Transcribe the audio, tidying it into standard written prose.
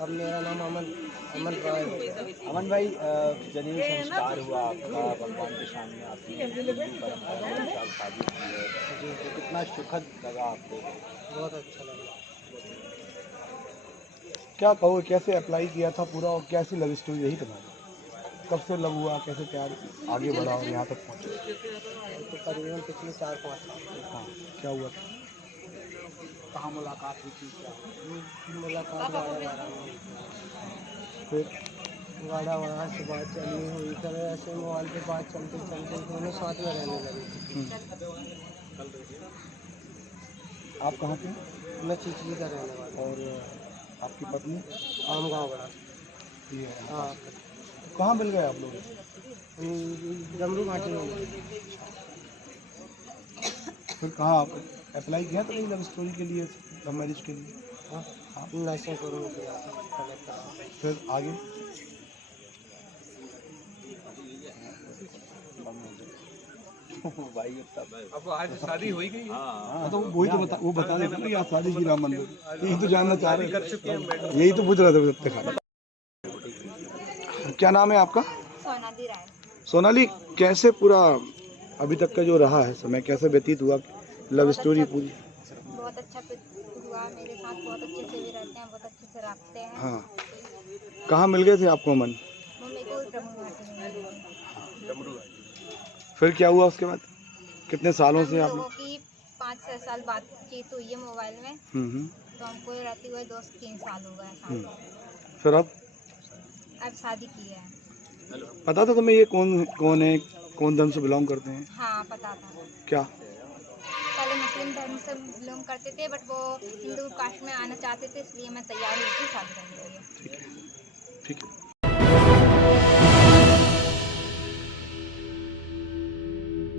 अब मेरा नाम अमन अमन रॉय है। अमन भाई, जनेऊ संस्कार हुआ आपका भगवान के सामने, आपने हिंदू परंपरा के अनुसार शादी की है, जी तो कितना सुखद लगा आपको? बहुत अच्छा लगा। क्या कहो, कैसे अप्लाई किया था पूरा और कैसी लव स्टोरी रही तुम्हारी? कब से लव हुआ, कैसे प्यार आगे बढ़ा और यहाँ तक पहुँचे? तो करीबन पिछले 4-5 साल हाँ, क्या हुआ था? कहाँ मुलाकात हुई थी, क्या? मुलाकात गाड़ा में, फिर गाड़ा से बात चलनी हुई, फिर ऐसे मोबाइल पे बात चलते चलते दोनों साथ में रहने लगे। आप कहाँ के? मैं चिचली का रहने वाला और आपकी पत्नी? आम गाँव बड़ा। ये है। हाँ, कहाँ मिल गए आप लोग? डमरू घाटी में। फिर कहाँ आप अप्लाई किया था लव स्टोरी के लिए, लव मैरिज के लिए? हाँ, हाँ, नर्सिंग करूँ किया था, कलेक्ट करा। फिर आगे? भाई अब आज शादी हो ही गई है। हाँ, तो वही तो वो बता रहे थे ना कि आप शादी की राम मंदिर, यही तो जानना चाह रहे थे, यही तो पूछ रहा था सबसे खाली। क्या नाम है आपका? सोनाली राय। सोनाली, कैसे पूरा अभी तक का जो रहा है समय, कैसे व्यतीत हुआ लव स्टोरी पूरी? बहुत अच्छा हुआ, मेरे साथ बहुत अच्छे से भी रहते हैं, बहुत अच्छे से रखते हैं। हाँ, कहाँ मिल गए थे आपको अमन? वो मेरे को डमरू घाटी में मिली थी। फिर क्या हुआ उसके बाद? कितने सालों हम से आप लोगों लोग? की 5-6 साल बातचीत हुई है मोबाइल में, हम्म। तो हमको रहते हुए 2-3 साल हो गए साथ। फिर अब शादी की है। पता था तुम्हें ये कौन है, कौन धर्म से बिलोंग करते हैं? हाँ, पता था। क्या? पहले मुस्लिम धर्म से बिलोंग करते थे, बट वो हिंदू कास्ट में आना चाहते थे, इसलिए मैं तैयार हुई थी शादी करने के लिए। ठीक है।